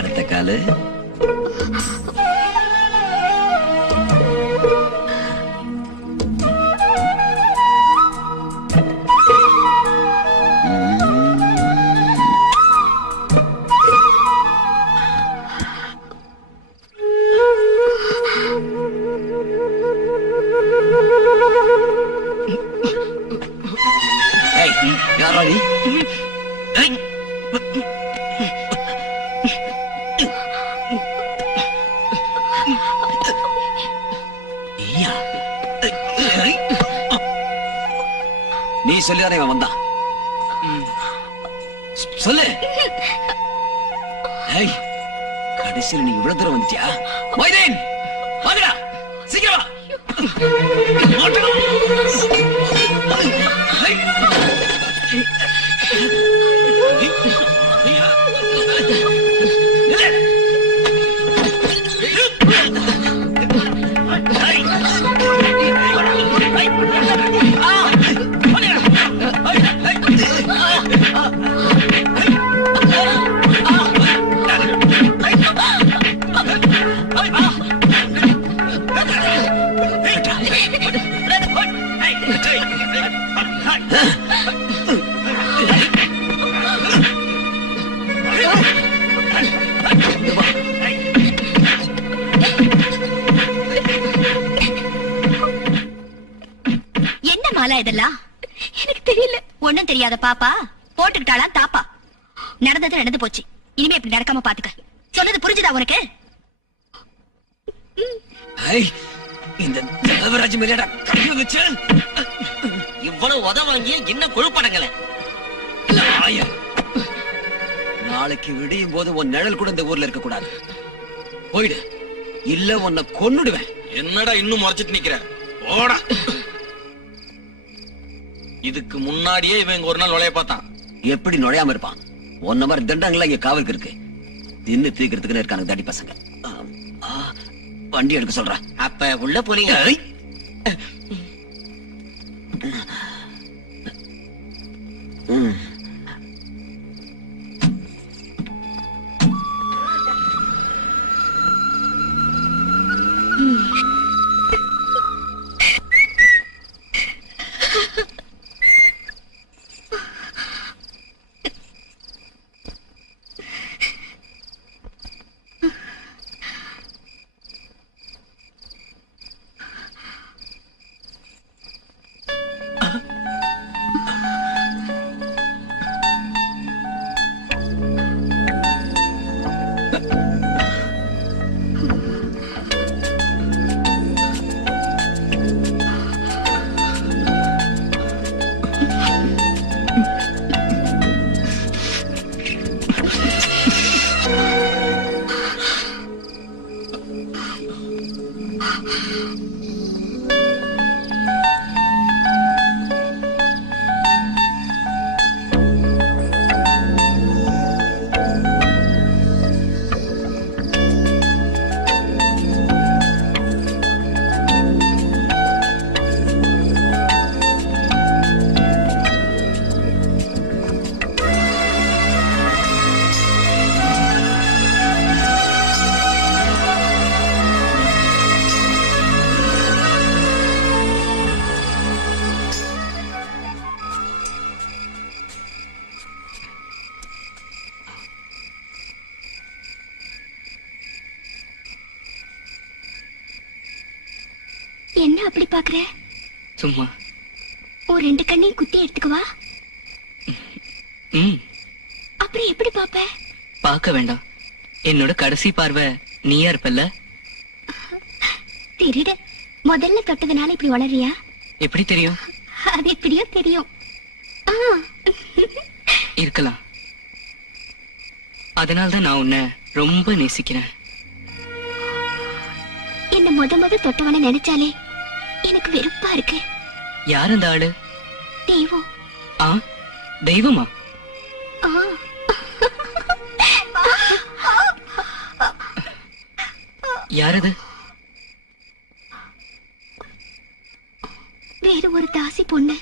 அடுத்த காலு. நீ சொல்லிதானே இவன் வந்தான். சொல்லு. ஏய், கடைசியில் நீ இவ்வளவு தூரம் வந்துட்டியா? மைதீன், வாங்கடா, சீக்கிரம் இதெல்லாம் எனக்கு தெரியல. ஒண்ணும் தெரியாத பாப்பா போட்டுக்கிட்டாளா தாப்பா. நடந்தது நடந்து போச்சு. இனிமே இப்படி நடக்காம பாத்துக்க. சொன்னது புரிஞ்சுதா உனக்கு? இந்த தேவராஜ் மேலடா கைய வச்சு இவ்வளவு உத வாங்கிய என்ன கொழுப்படங்கள. நாளைக்கு விடியும் போது உன் நிழல் கூட இந்த ஊர்ல இருக்க கூடாது. போயிடு, இல்ல உன்னை கொன்னுடுவேன். என்னடா இன்னும் முறைச்சிட்டு நிக்கிற? ஓடா. இதுக்கு முன்னாடியே இவன் இங்க ஒரு நாள் நுழைய பார்த்தான். எப்படி நுழையாம இருப்பான்? ஒன்ன மாதிரி தண்டாங்களா இங்க காவலுக்கு இருக்கு. தின்னு தீக்கிறதுக்குன்னு இருக்காங்க தடி பசங்க. வண்டி எடுக்க சொல்ற. அப்ப உள்ள போறீங்க. என்ன அப்படி பாக்குற? சும்மா ஒரு 2 கண்ணையும் குத்தி எடுத்துக்குவா. அப்புறம் எப்படி பாப்ப? பார்க்க வேண்டாம். என்னோட கடைசி பார்வை நீயா இருப்பல்ல. திருட முதல்ல தொட்டதுனால இப்படி வளரியா? எப்படி தெரியும்? அது எப்படியோ தெரியும். இருக்கலாம். அதனால்தான் நான் உன்னை ரொம்ப நேசிக்கிறேன். என்ன முத தொட்டவன நினைச்சாலே எனக்கு வெறுப்பா இருக்கு. யார் அந்த ஆளு? தெய்வம். தெய்வமா? யாரது? வேற ஒரு தாசி பொண்ணு.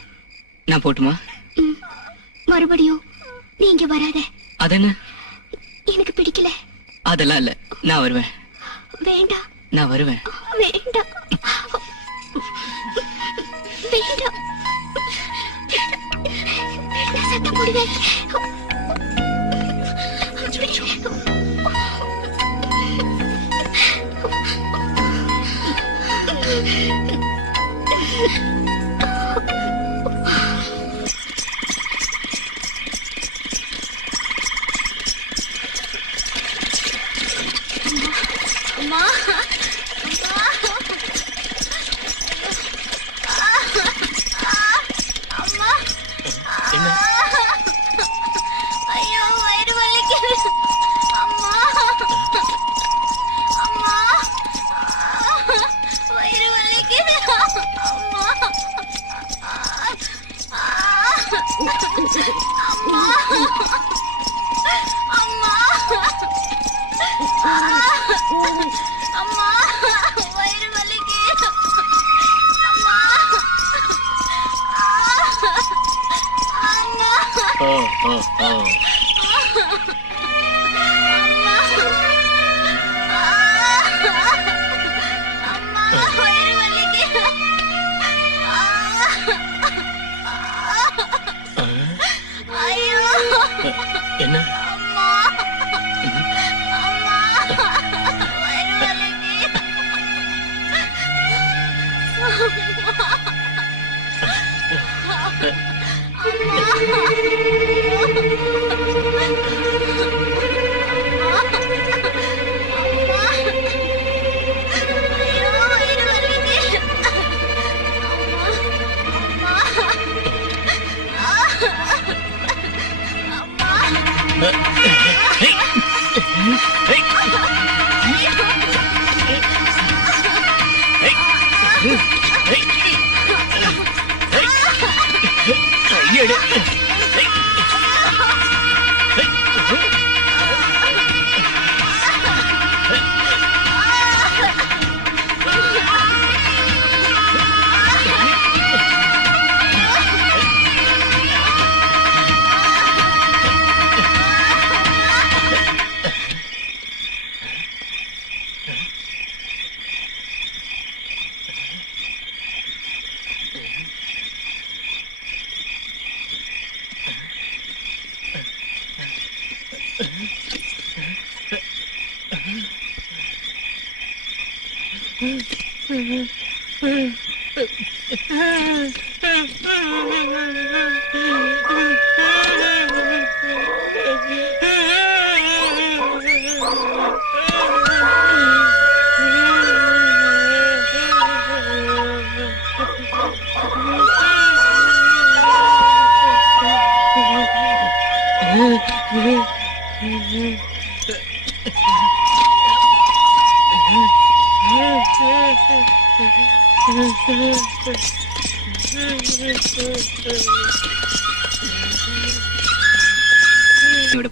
நான் போட்டுமா? மறுபடியும் நீங்க வராத. அதென்ன? எனக்கு பிடிக்கல. அதெல்லாம் இல்ல, நான் வருவேன். வேண்டாம். நான் வருவேன். வேண்டாம் வேண்டாம். சத்தம் போடுவேன். அம்மா, அம்மா, அம்மா வயிறு வலிக்கு. அம்மா அம்மா ஓ ஓ ஓ அம்மா வயிறு வலிக்கு. ஐயோ என்ன அம்மா அம்மா வயிறு வலிக்கு. கையெடு.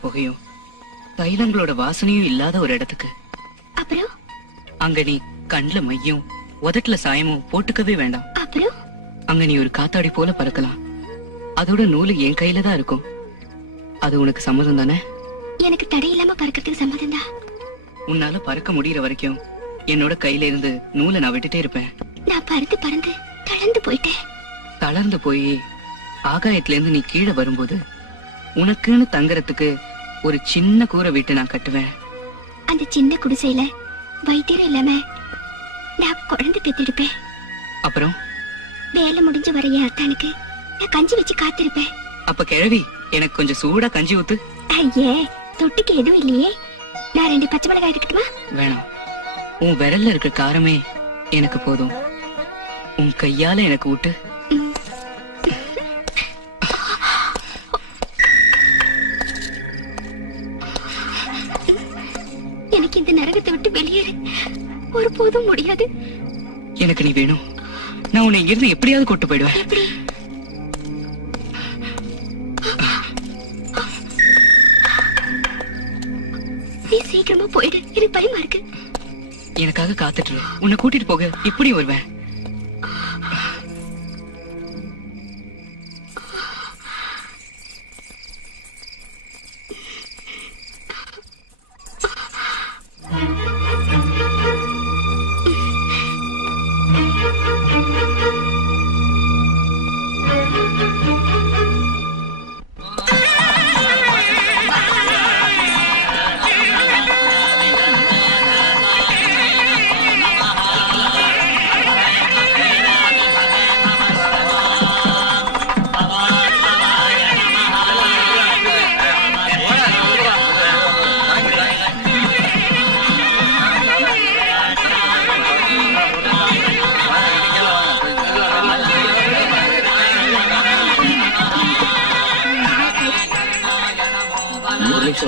புகையும் தைலங்களோட வாசனையும் இல்லாத ஒரு இடத்துக்கு. அப்புறம் அங்க நீ கண்ணுல மையும் உதட்டுல சாயமும் போட்டுக்கவே வேண்டாம். அப்புறம் அங்க நீ ஒரு காத்தாடி போல பறக்கலாம். அதோட நூலு என் கையில தான் இருக்கும். அது உனக்கு சம்மதம் தானே? எனக்கு தடை இல்லாம பறக்கிறதுக்கு சம்மதம் தான். உன்னால பறக்க முடியற வரைக்கும் என்னோட கையில இருந்து நூலை நான் விட்டுட்டே இருப்பேன். நான் பறந்து பறந்து தளர்ந்து போயிட்டேன். தளர்ந்து போய் ஆகாயத்துல இருந்து நீ கீழே வரும்போது உனக்குன்னு தங்கறதுக்கு ஒரு சின்ன கூரை வீட்டை நான் கட்டுவேன். அந்த சின்ன குடிசையில வைத்தியர் இல்லாம நான் குழந்தை பெத்தெடுப்பேன். அப்புறம் வேலை முடிஞ்சு வர என் அத்தானுக்கு நான் கஞ்சி வச்சு காத்திருப்பேன். அப்ப கிழவி எனக்கு கொஞ்சம் சூடா கஞ்சி ஊத்து. ஐயே, தொட்டுக்கு எதுவும் இல்லையே. நான் 2 பச்சை மிளகாய் எடுக்கட்டுமா? வேணாம், உன் விரல்ல இருக்க காரமே எனக்கு போதும். உன் கையால எனக்கு ஊட்டு. எனக்கு இந்த நரகத்தை விட்டு வெளியேற ஒருபோதும் முடியாது. எனக்கு நீ வேணும். நான் உன்னை இங்கிருந்து எப்படியாவது கூட்டு போயிடுவேன். எப்படி? நீ சீக்கிரமா போயிடு, எனக்கு பயமா இருக்கு. எனக்காக காத்துட்டு உன்னை கூட்டிட்டு போக இப்படி வருவேன்.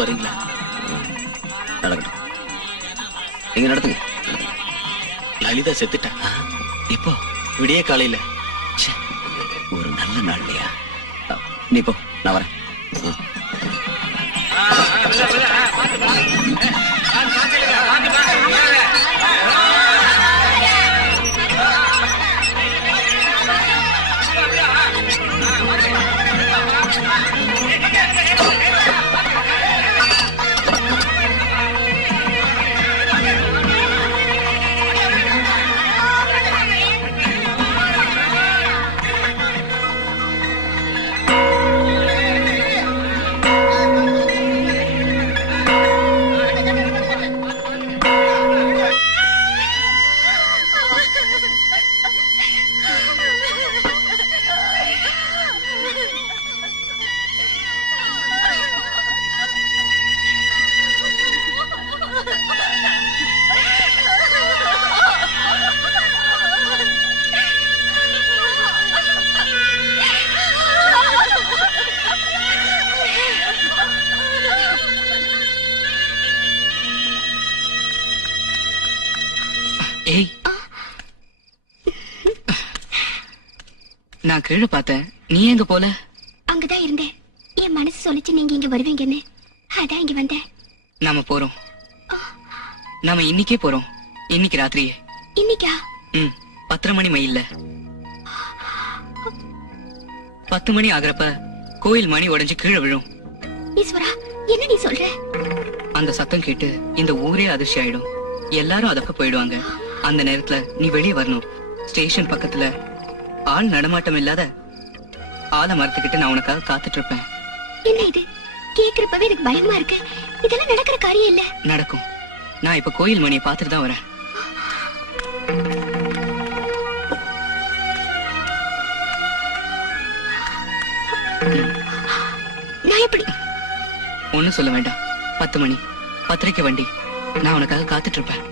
வரீங்களா? நடக்கட்டும், நீங்க நடத்துங்க. லலிதா செத்துட்டா. இப்போ விடிய காலையில. ஒரு நல்ல நாள் இல்லையா? நீ போ, நான் வரேன். பாத்து ஏய், நான் கீழே பார்த்தேன், நீ எங்க போல? அங்கதான் இருந்தேன். என் மனசு சொல்லிச்சு நீங்க இங்க வருவீங்கன்னு, அதான் இங்க வந்தேன். நாம போறோம். நாம இன்னைக்கே போறோம். இன்னைக்கு ராத்திரியே. இன்னைக்கா? 10 மணி மயில்ல 10 மணி ஆகிறப்ப கோயில் மணி உடைஞ்சு கீழே விழும். ஈஸ்வரா, என்ன நீ சொல்ற? அந்த சத்தம் கேட்டு இந்த ஊரே அதிர்ச்சி ஆயிடும். எல்லாரும் அதக்க போயிடுவாங்க. அந்த நேரத்துல நீ வெளியே வரணும். ஸ்டேஷன் பக்கத்துல ஆள் நடமாட்டம் இல்லாத ஆலமரத்துக்கிட்ட நான் உனக்காக காத்துட்டு இருப்பேன். என்ன இது? கேக்குறப்பவே எனக்கு பயமா இருக்கு. இதெல்லாம் நடக்கிற காரியம் இல்ல. நடக்கும். நான் இப்ப கோயில் மணியை பார்த்துட்டு தான் வரேன். நான் எப்படி? ஒண்ணும் சொல்ல வேண்டாம். 10 மணி 10:30 வண்டி. நான் உனக்காக காத்துட்டு இருப்பேன்.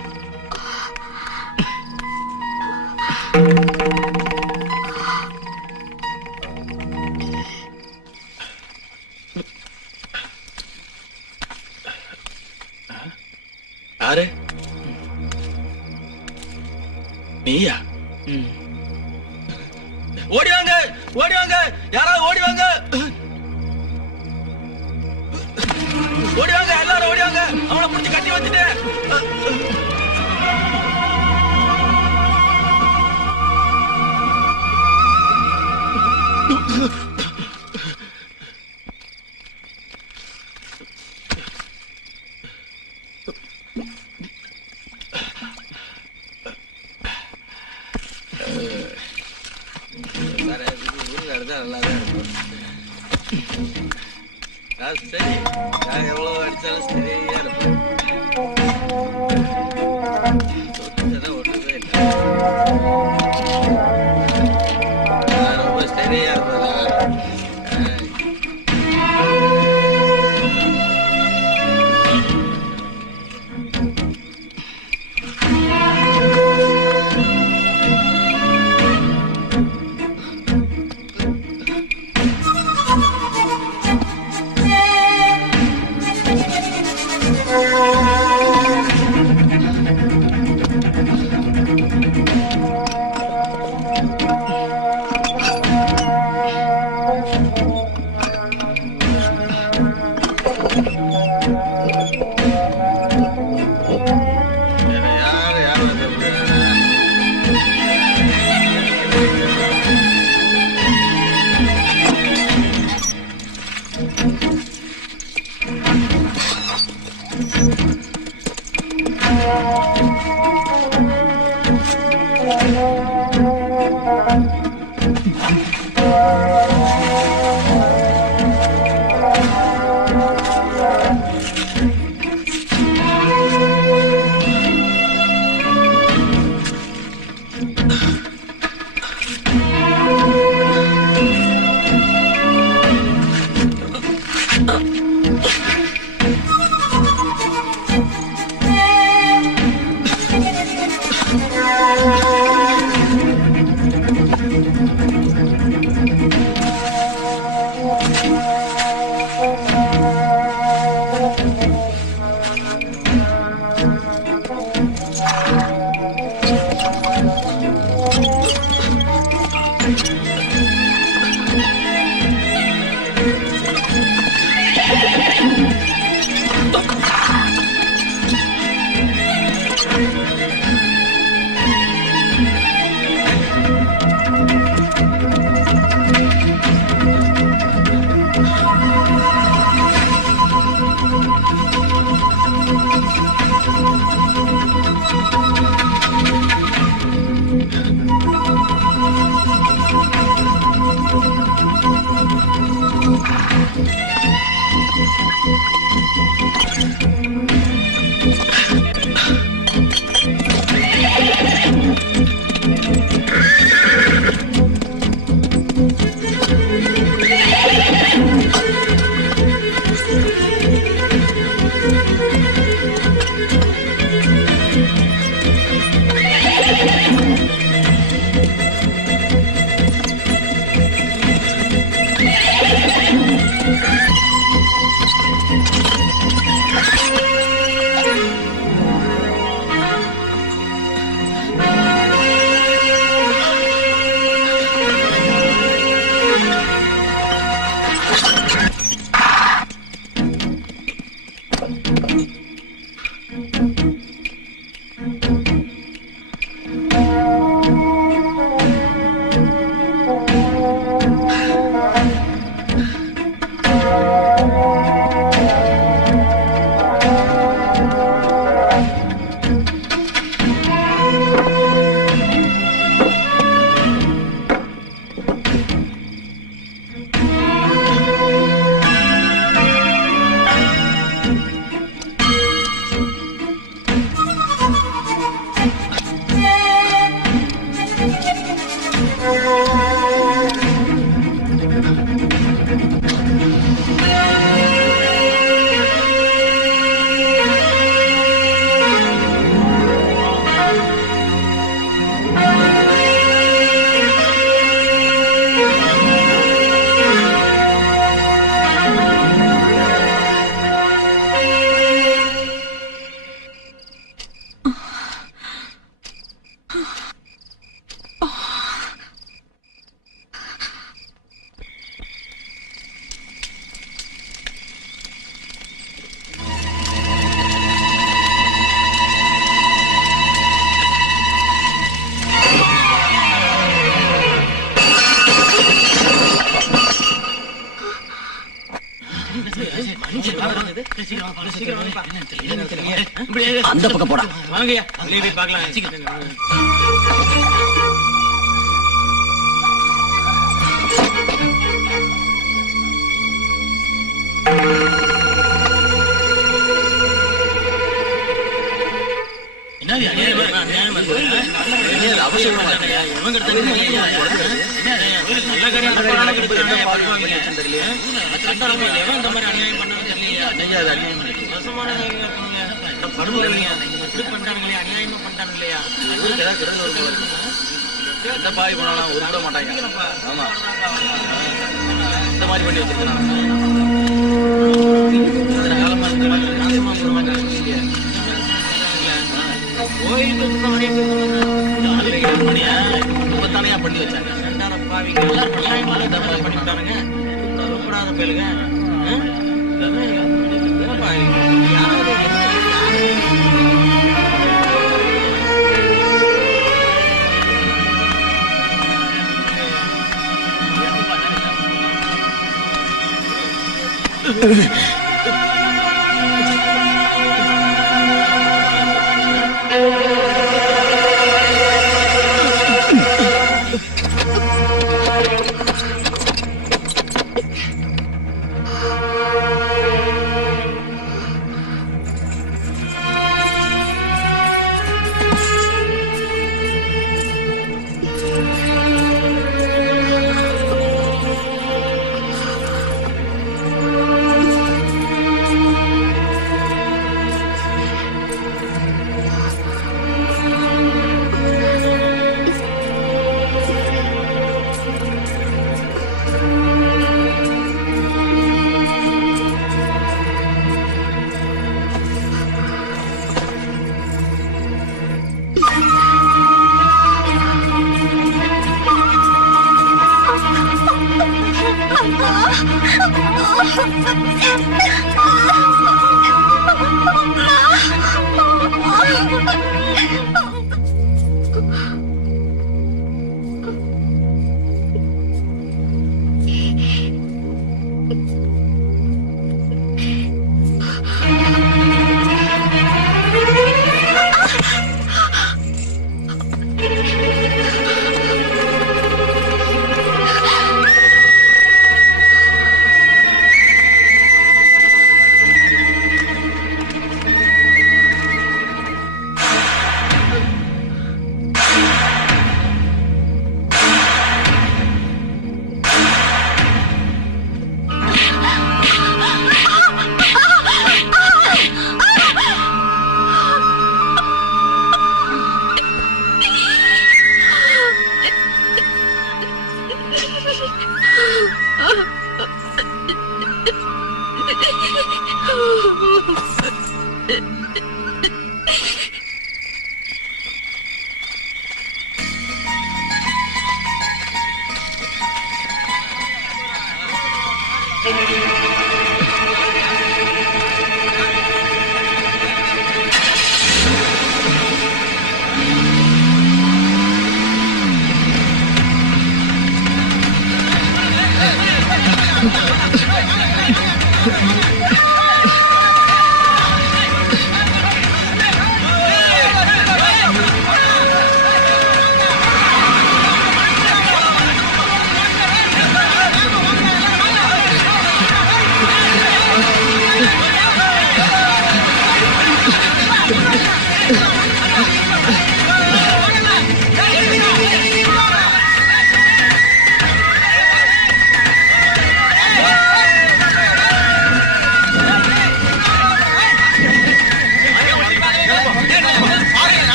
யாரு? நீயா? ஓடி வாங்க, ஓடி வாங்க, யாராவது ஓடி வாங்க, ஓடி வாங்க, எல்லாரும் ஓடி வாங்க. அவனை புடிச்சு கட்டி வச்சுட்டேன். சரி, நான் எவ்வளவு அடிச்சாலும் சரியா இருப்பேன். ஒண்ணுமே இல்லை. ரொம்ப சரியா இருப்பதா? அந்த பக்கம் போடா. பண்ணி வச்சாங்க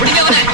பிடிக்காத